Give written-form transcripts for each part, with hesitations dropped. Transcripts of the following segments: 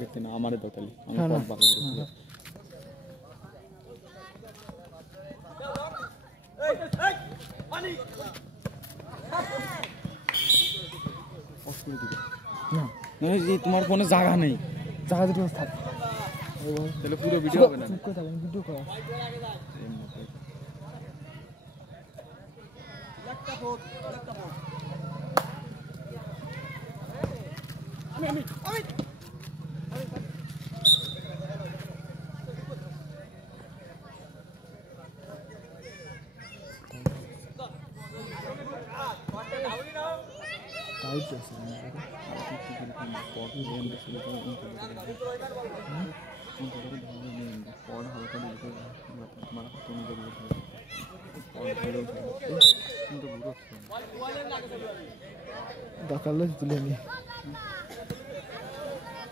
দেখতে না আমারে তো তালি আমি পথ বাঁকা করে না না যে তোমার ফোনে জায়গা নেই জায়গা দিতে থাক তাহলে পুরো ভিডিও হবে না চুপ করে থাক ভিডিও করা আমি टाइट जैसा है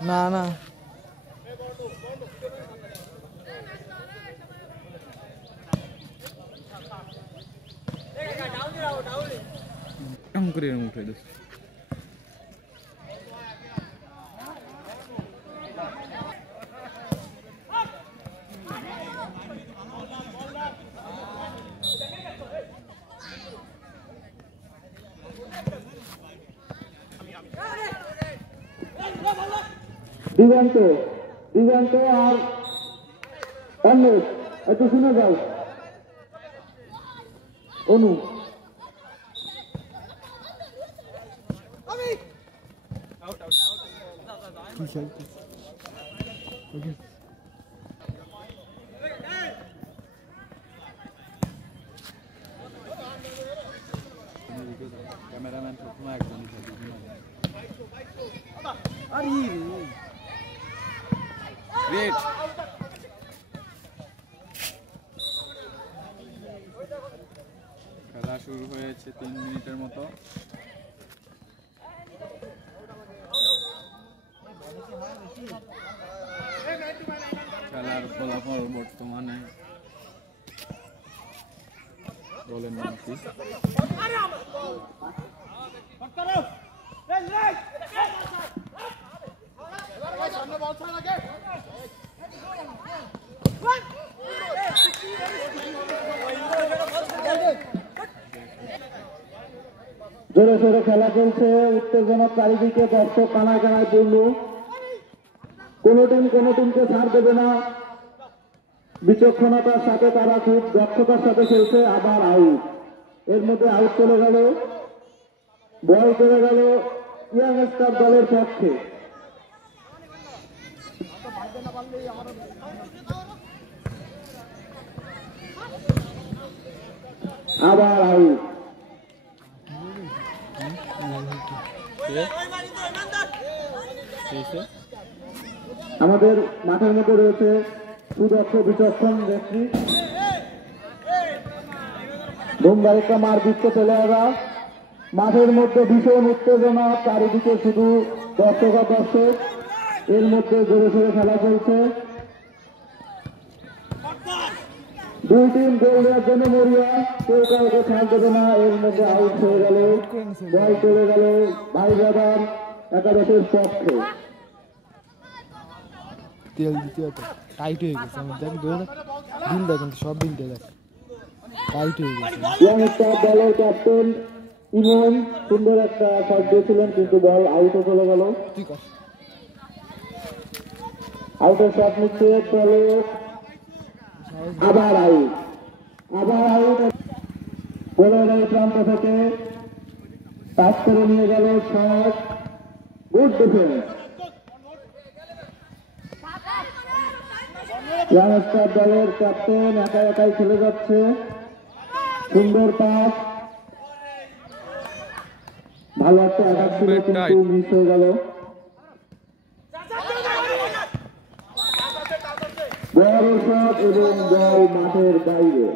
ना ना हम करे उठे दस दिगंत और अनुज একটু শুনে যাও অনু आउट ओके कैमरामैन थोड़ा एक जन अरे ग्रेट খেলা শুরু হয়েছে 3 মিনিটের মতো খেলার ফলাফল বর্তমানে বলেন নাম কি জোরে জোরে খেলা চলছে উত্তেজনা চারিদিকে দর্শক কানায় কানায় পূর্ণ কোনো টিমকে ছাড় দেবে না বিচক্ষণতার সাথে তারা খুব দক্ষতার সাথে খেলছে আবার আউট এর মধ্যে আউট চলে গেল বল চলে গেল ইয়াং স্টার দলের পক্ষে আবার আউট আমাদের মাঠের মধ্যে রয়েছে সুদক্ষ বিচক্ষণ ব্যক্তি ধুমধারেকা মার দিচ্ছে চলে আসা মাঠের মধ্যে ভীষণ উত্তেজনা চারিদিকে শুধু দর্শক আর দর্শক এর মধ্যে জোরে সোরে খেলা চলছে দুই টিম গোল দেওয়ার জন্য মরিয়া কেউ কাউকে ছাড় দেবে না এর মধ্যে আউট হয়ে গেল বল চলে গেল ভাই ব্রাদার একাদশের পক্ষে তেল দিতে হতো টাইট হয়ে গেছে আমার দেখ দৌড় দিন দেখেন সব দিন দেখ টাইট হয়ে গেছে ইয়াংস্টার দলের ক্যাপ্টেন ইমন সুন্দর একটা শট দিয়েছিলেন কিন্তু বল আউটে চলে গেল ঠিক আছে আউটের শট নিচ্ছে দলে আবার আউট গোলের প্রান্ত থেকে পাস করে নিয়ে গেল শট গুড ডিফেন্স ইয়াংস্টার দলের ক্যাপ্টেন একাই খেলে যাচ্ছে সুন্দর পাস ভালো একটা আঘাত ছিল কিন্তু মিস হয়ে গেল বড় শট এবং বল মাঠের বাইরে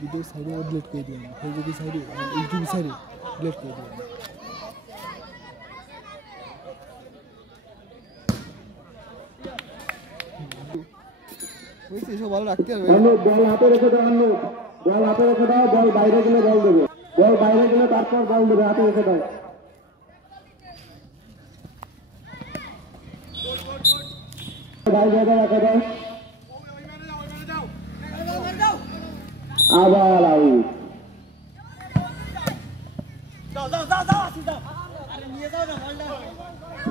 ভিডিও সাইডে ডিলিট করে দিন ফেসবুক সাইডে ইউটিউব সাইডে ডিলিট করে দিন ওইসব ভালো রাখতে হবে বল হাতে রেখে দাও বল হাতে রেখে দাও বল বাইরে গেলে বল দেবে বল বাইরে গেলে তারপর বল দেবে, হাতে রেখে দাও। বাইরে দাও, রেখে দাও। আবার আউট।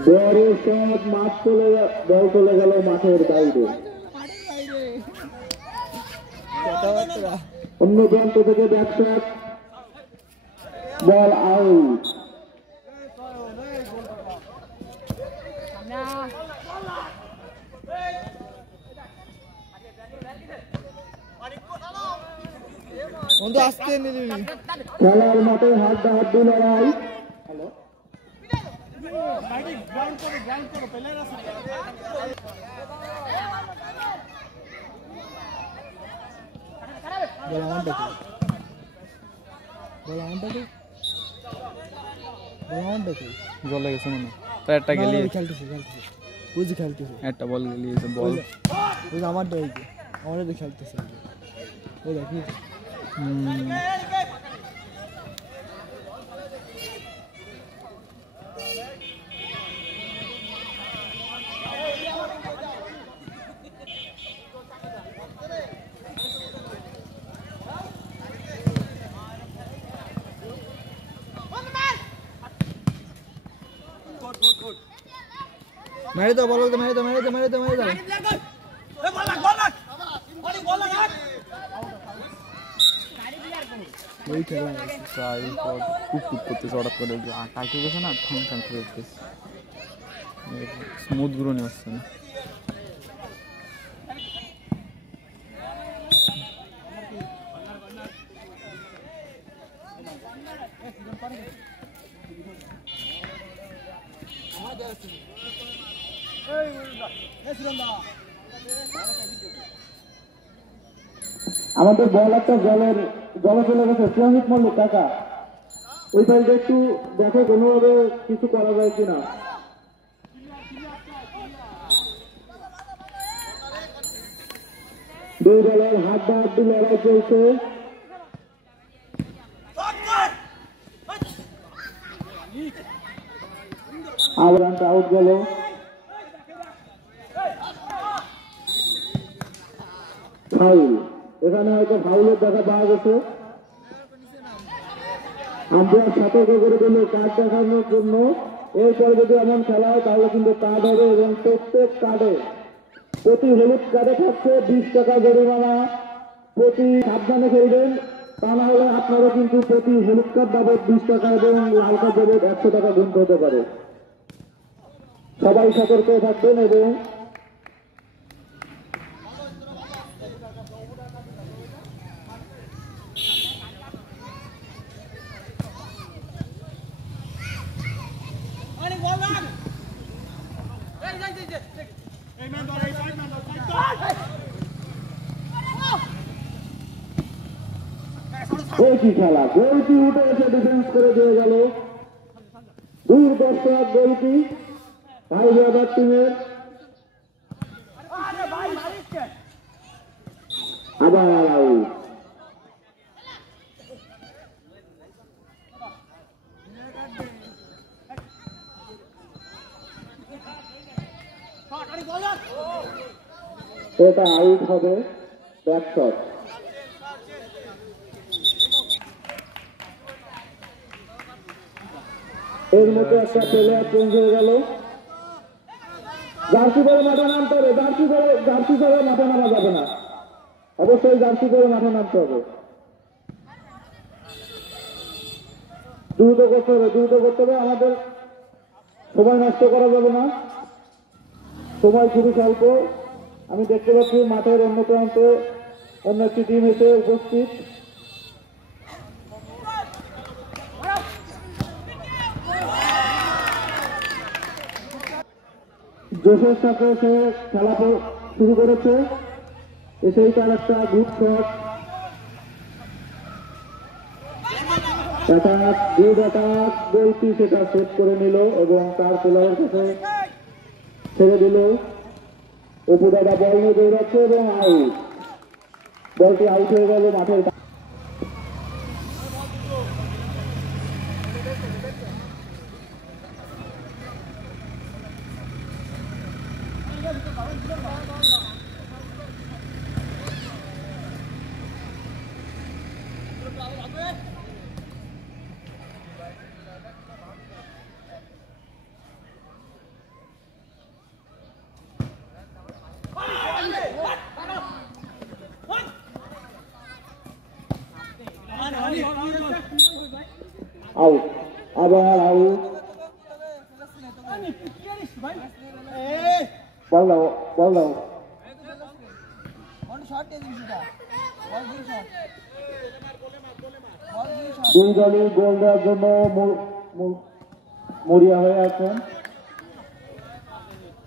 বড় শট, মাঠ চলে বল চলে গেল মাঠের বাইরে। অন্য প্রান্ত থেকে ব্যাক শট, বল আউট। খেলার মাঠে হাড্ডাহাড্ডি লড়াই। জলে গেছে মনে তো একটা গেলি একটা বল গেলিয়েছে বল আমার খেলতেছে ওই দেখি মেরে দাও, বলো তো, মেরে দাও, মেরে দাও, মেরে দাও, মেরে দাও। ওই খেলা টুক করতে হঠাৎ করে কাটে গেছে না, ঠান ঠান করে উঠতেছে, স্মুথ গ্রো নিয়ে আসছে না। আমাদের বল একটা জলে চলে গেছে। প্রহিত মল্লিক কাকা, ওই সাইডে একটু দেখো কোনোভাবে কিছু করা যায় কিনা। দুই দলের হাড্ডাহাড্ডি লড়াই চলছে। আবরানটা আউট গেল। ফাউল, এখানে হয়তো ফাউলের দেখা পাওয়া গেছে। আমরা সতর্ক করে দিল কার্ড দেখানোর জন্য। এরপরে যদি এমন খেলা হয় তাহলে কিন্তু কার্ড হবে, এবং প্রত্যেক কার্ডে প্রতি হলুদ কার্ডে থাকছে 20 টাকা জরিমানা। প্রতি সাবধানে খেলবেন, তা না হলে আপনারও কিন্তু প্রতি হলুদ কার্ড বাবদ 20 টাকা এবং লাল কার্ড বাবদ 100 টাকা গুনতে হতে পারে। সবাই সতর্ক থাকবেন। এবং গোলকি খেলা, গোলকি উঠে এসে ডিফেন্স করে দিয়ে গেল। দূর দর্শক গোলকি হায়দ্রাবাদ টিমের। আবার আউট। এটা আউট হবে, ব্যাক শট। এর মধ্যে একটা প্লেয়ার চেঞ্জ হয়ে গেল। জার্সি পরে মাঠে নামতে হবে, জার্সি পরে মাঠে নামা যাবে না, অবশ্যই জার্সি পরে মাঠে নামতে হবে। দ্রুত করতে হবে, আমাদের সময় নষ্ট করা যাবে না, সময় খুবই স্বল্প। আমি দেখতে পাচ্ছি মাঠের অন্য প্রান্তে অন্য একটি টিম এসে উপস্থিত। জোশের সাথে সে খেলা শুরু করেছে, এসেই তার একটা গুড শট, গোলটি সেটা সেট করে নিল এবং তার প্লেয়ারের কাছে ছেড়ে দিল। অপু দাদা বল নিয়ে দৌড়াচ্ছে এবং আউট, বলটি আউট হয়ে গেল মাঠের। আউট, আবার আউট। বল দাও, বল দাও। দুই দলই গোল দেওয়ার জন্য মরিয়া হয়ে আছেন,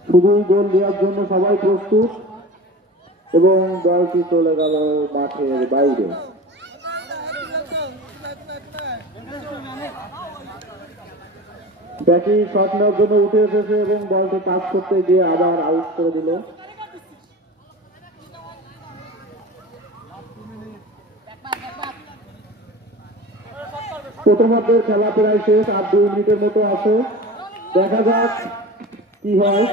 শুধুই গোল দেওয়ার জন্য সবাই প্রস্তুত এবং দলটি চলে গেল মাঠের বাইরে। ব্যাকি শট নেওয়ার জন্য উঠে এসেছে এবং বলটি পাস করতে গিয়ে আবার আউট করে দিল। প্রথমার্ধের খেলা প্রায় শেষ, আর 2 মিনিটের মতো আছে, দেখা যাক কি হয়।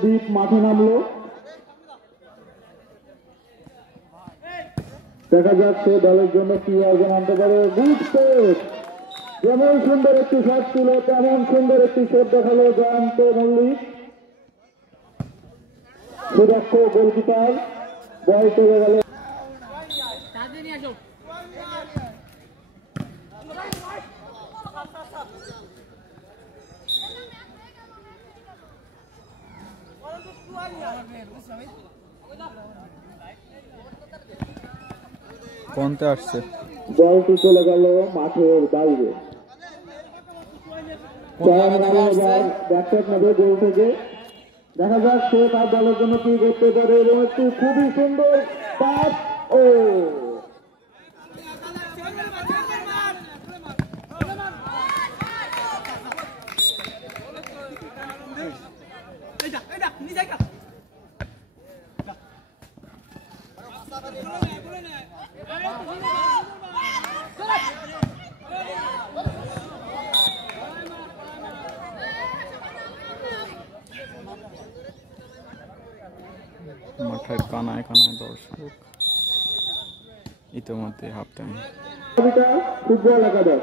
দীপ মাঠে নামলো, দেখা যাচ্ছে দলের জন্য কি অর্জন আনতে পারে। গুড শট, যেমন সুন্দর একটি শট ছিল তেমন সুন্দর একটি শট দেখালো জয়ন্ত মল্লিক। সুদক্ষ গোলকিপার, বল চলে গেল। কোনতে আসছে, বলটি চলে গেল মাঠের বাইরে। ব্যাকশট নেবে গোল থেকে, দেখা যাক সে তার দলের জন্য কি করতে পারে এবং একটি খুবই সুন্দর পাস। ও মাঠের কানায় কানায় দর্শক, ইতিমধ্যে হাফ টাইম। ফুটবল একাদশ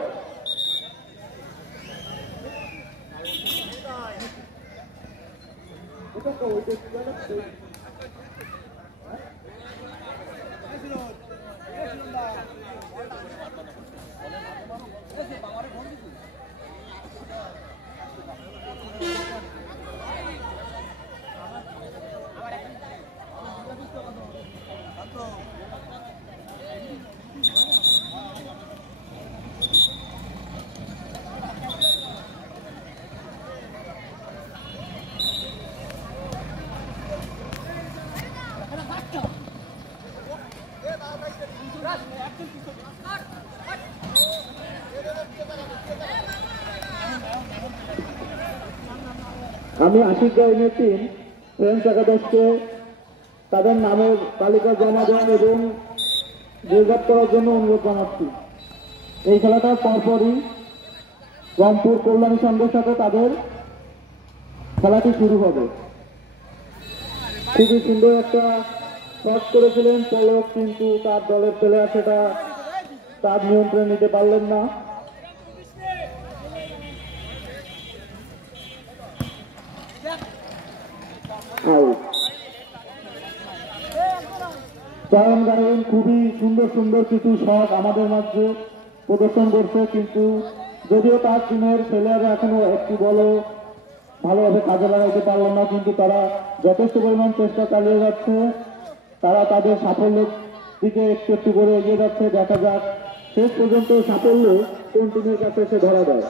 আমি আশিক গাইনের টিম ফ্রেন্ডস একাদশকে তাদের নামের তালিকা জমা দেন এবং রিজার্ভ করার জন্য অনুরোধ জানাচ্ছি। এই খেলাটার পরপরই রংপুর কল্যাণী সংঘের সাথে তাদের খেলাটি শুরু হবে। খুবই সুন্দর একটা শট করেছিলেন পলক, কিন্তু তার দলের প্লেয়ার সেটা তার নিয়ন্ত্রণে নিতে পারলেন না। চয়ন গায়েন খুবই সুন্দর সুন্দর কিছু শট আমাদের মাঝে প্রদর্শন করছে, কিন্তু যদিও তার টিমের প্লেয়াররা এখনো একটি বলও ভালোভাবে কাজে লাগাইতে পারল না, কিন্তু তারা যথেষ্ট পরিমাণ চেষ্টা চালিয়ে যাচ্ছে। তারা তাদের সাফল্যের দিকে একটু একটু করে এগিয়ে যাচ্ছে। দেখা যাক শেষ পর্যন্ত সাফল্য কোন টিমের কাছে এসে ধরা দেয়।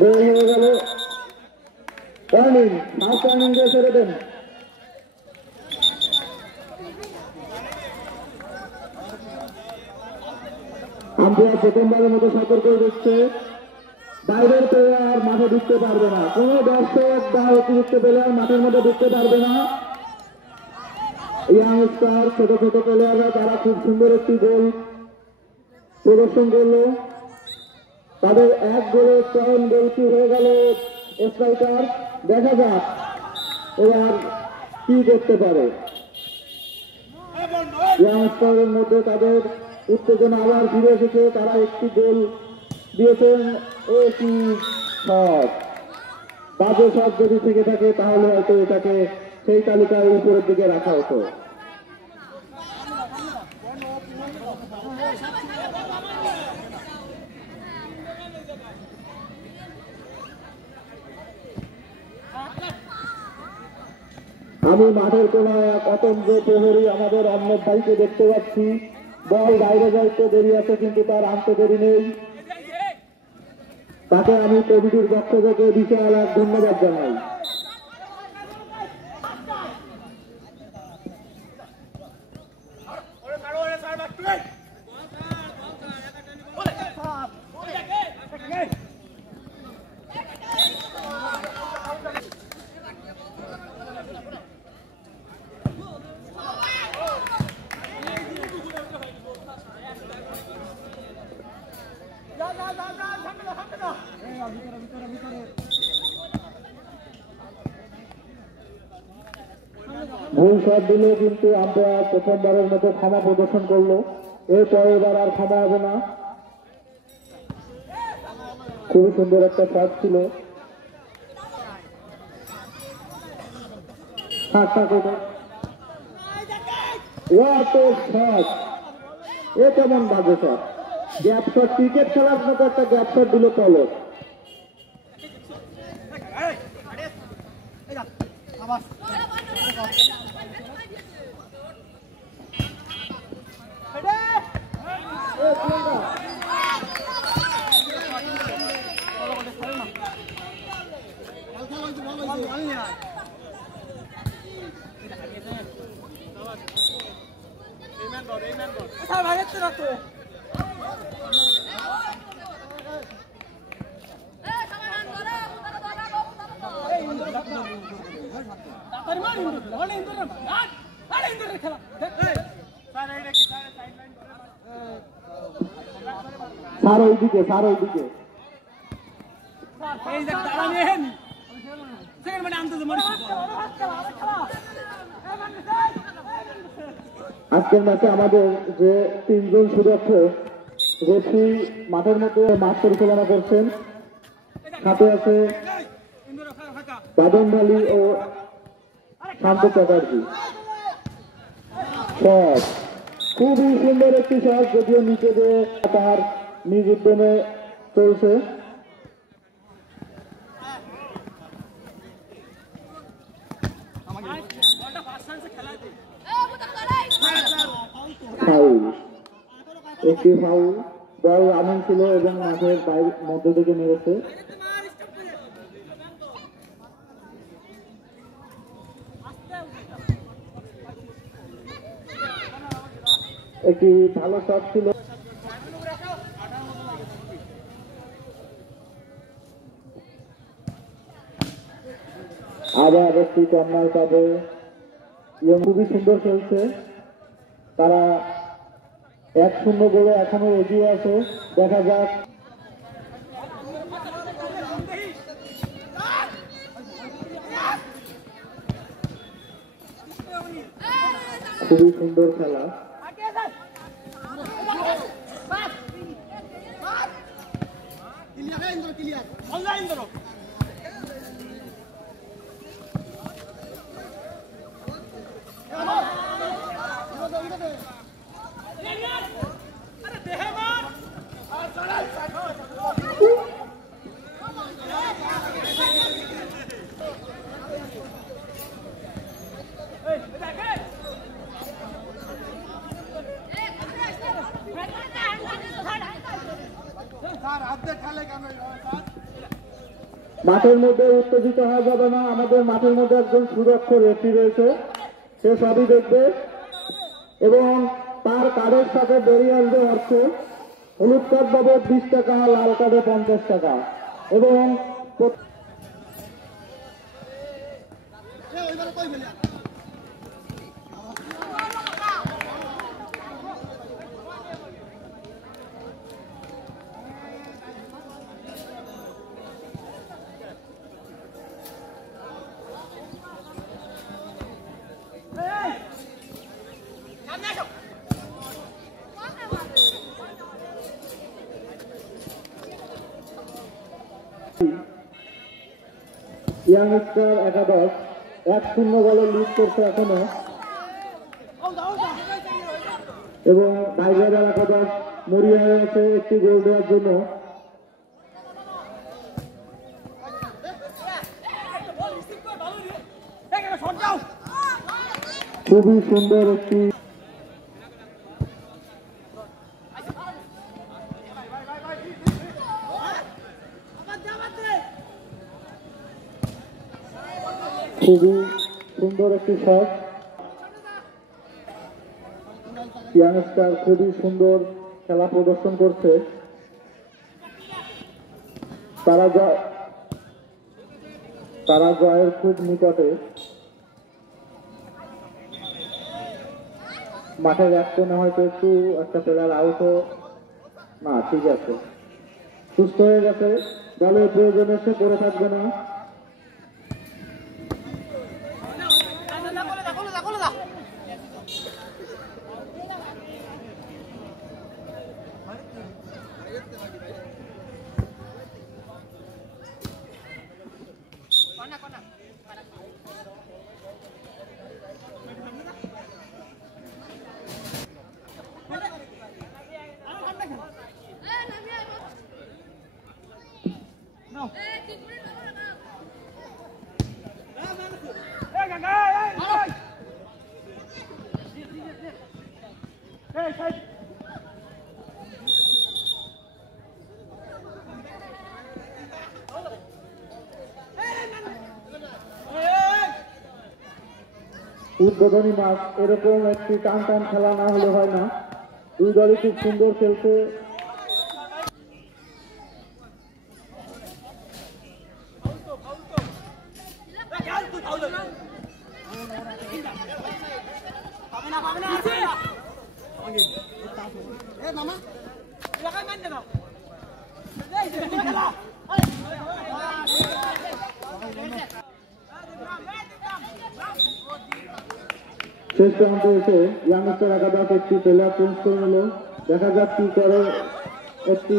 গোল হয়ে গেল। টার্নিং, ফার্স্ট টার্নিং দিয়ে ছেড়ে দেন। আম্পায়ার প্রথমবারের মতো সতর্ক দিচ্ছে, বাইরের প্লেয়ার মাঠে ঢুকতে পারবে না, কোন দর্শক বা অতিরিক্ত প্লেয়ার মাঠের মধ্যে ঢুকতে পারবে না। ইয়াংস্টার ছোট ছোট প্লেয়াররা তারা খুব সুন্দর একটি গোল প্রদর্শন করলো। তাদের এক গোলের চয়ন গোলটি হয়ে গেল স্ট্রাইকার। দেখা যাক এবার কি করতে পারে। ইয়াংস্টারের মধ্যে তাদের উত্তেজনা আবার ফিরে এসেছে, তারা একটি গোল দিয়েছেন। ও কি শট, বাজে শট যদি থেকে থাকে তাহলে হয়তো এটাকে সেই তালিকার উপরের দিকে রাখা হতো। আমি মাঠের কোনায় এক অতন্ত্র প্রহরী আমাদের অন্য ভাইকে দেখতে পাচ্ছি। বল বাইরে যাইতে দেরি আছে, কিন্তু তার আনতে দেরি নেই। তাকে আমি কমিটির পক্ষ থেকে বিশাল এক ধন্যবাদ জানাই। ভুল শট দিলে কিন্তু আম্পায়ার প্রথমবারের মতো ক্ষমা প্রদর্শন করলো। এরপরে এবার আর ক্ষমা হবে না। খুবই সুন্দর একটা শট ছিল। এ কেমন বাজে শট, গ্যাপ শট, ক্রিকেট খেলার মতো একটা গ্যাপ শট দিল পলক। স্যার ওইদিকে, স্যার ওইদিকে। আজকের ম্যাচে আমাদের যে তিনজন সুদক্ষ রেফারি মাঠের মধ্যে মাঠ পরিচালনা করছেন, সাথে আছে বাদন ভালি ও শান্ত চ্যাটার্জি। শট, খুবই সুন্দর একটি শট, যদিও নিচে দিয়ে তার নিজ উদ্যমে চলছে। ফাউল, একটি ফাউল। বল রানিং ছিল এবং মাঠের বাইরে মধ্য থেকে মেরেছে। একটি ভালো শট ছিল। আবার একটি কর্নার পাবে। খুবই সুন্দর খেলছে তারা, 1-0 গোলে এখনো এগিয়ে আছে। দেখা যাক খুবই সুন্দর খেলা। মাঠের মধ্যে উত্তেজিত হওয়া যাবে না। আমাদের মাঠের মধ্যে একজন সুদক্ষ রেফারি রয়েছে, সে সবই দেখবে এবং তার কার্ডের সাথে বেরিয়ে আসবে অর্থ। হলুদ কার্ড বাবদ 20 টাকা, লাল কার্ডে 50 টাকা এবং ইয়াংস্টার একাদশ 1-0 গোলে লিড করছে এখনো এবং টাইগার একাদশ মরিয়া হয়েছে একটি গোল দেওয়ার জন্য। খুবই সুন্দর একটি শট। ইয়াংস্টার খুবই সুন্দর খেলা প্রদর্শন করছে। তারা জয়ের খুব নিকটে। মাঠের এক কোণে হয়তো একটু একটা প্লেয়ার আউট না, ঠিক আছে, সুস্থ হয়ে গেছে, দলের প্রয়োজনে সে করে থাকবে না। উদ্বোধনী ম্যাচ এরকম একটি টান টান খেলা না হলে হয় না। দুই দলই খুব সুন্দর খেলছে। শেষ প্রান্তে এসে ইয়াংস্টার একাদশ একটি প্লেয়ার চেঞ্জ করে নিল। দেখা যাক কি করে। একটি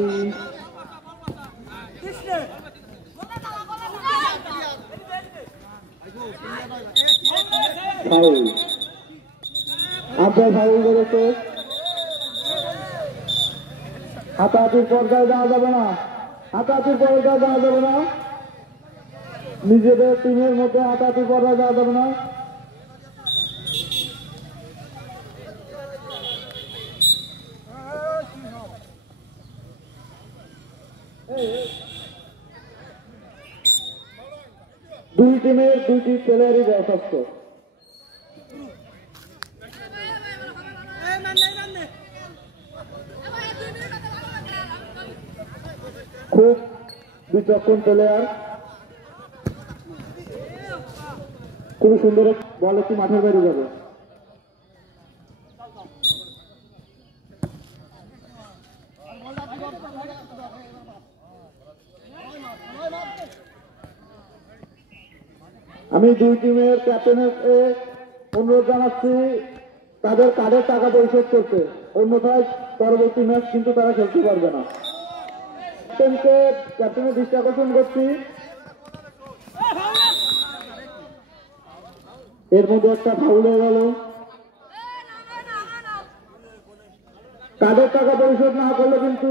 ফাউল, আব্বাস ফাউল করেছে। হাতাহাতির পর্যায়ে যাওয়া যাবে না, হাতাহাতির পর্যায়ে যাওয়া যাবে না, নিজেদের টিমের মধ্যে হাতাহাতির পর্যায়ে যাওয়া যাবে না। দুই টিমের দুইটি প্লেয়ারই অসুস্থ। খুব বিচক্ষণ প্লেয়ার, খুবই সুন্দর বল, একটি মাঠের বাইরে যাবে। আমি দুই টিমের ক্যাপ্টেনের অনুরোধ জানাচ্ছি তাদের কার্ডের টাকা পরিশোধ করতে, অন্যথায় পরবর্তী ম্যাচ কিন্তু তারা খেলতে পারবে না। ক্যাপ্টেনের দৃষ্টি আকর্ষণ করছি, এর মধ্যে একটা ফাউল হয়ে গেল। কার্ডের টাকা পরিশোধ না করলে কিন্তু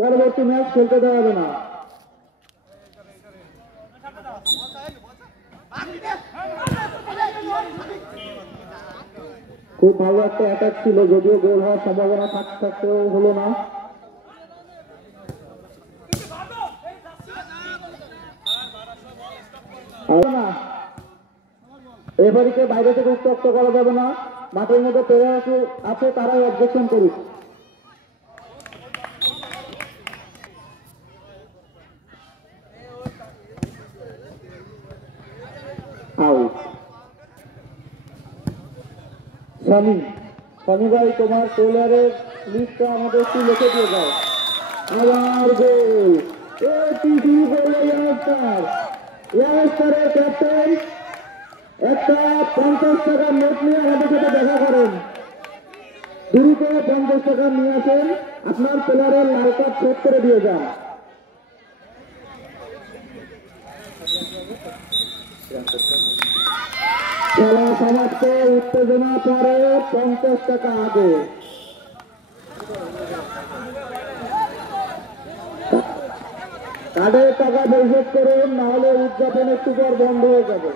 পরবর্তী ম্যাচ খেলতে দেওয়া হবে না। খুব ভালো একটা অ্যাটাক ছিল, যদিও গোল হওয়ার সম্ভাবনা থাকতেও হলো না। রেফারিকে বাইরে থেকে উত্তপ্ত করা যাবে না, মাঠের মধ্যে প্লেয়ার আছে তারাই অবজেকশন করুক। আউট। স্বামী ভাই তোমার প্লেয়ারের লিস্টটা আমাদের একটু লিখে দিয়ে দাও। আবার গোল, এটি শুরু করলো ইয়াংস্টারের ক্যাপ্টেন। একটা 50 টাকার নোট নিয়ে আমাদের সাথে দেখা করেন, দ্রুত 50 টাকা নিয়ে আসেন, আপনার প্লেয়ারের লাল কার্ড সেট করে দিয়ে যান। খেলা সমাপ্ত, উত্তেজনা পরে 50 টাকা আগে। কার্ডের টাকা পরিশোধ করুন, নাহলে উদযাপন একটু পর বন্ধ হয়ে যাবে।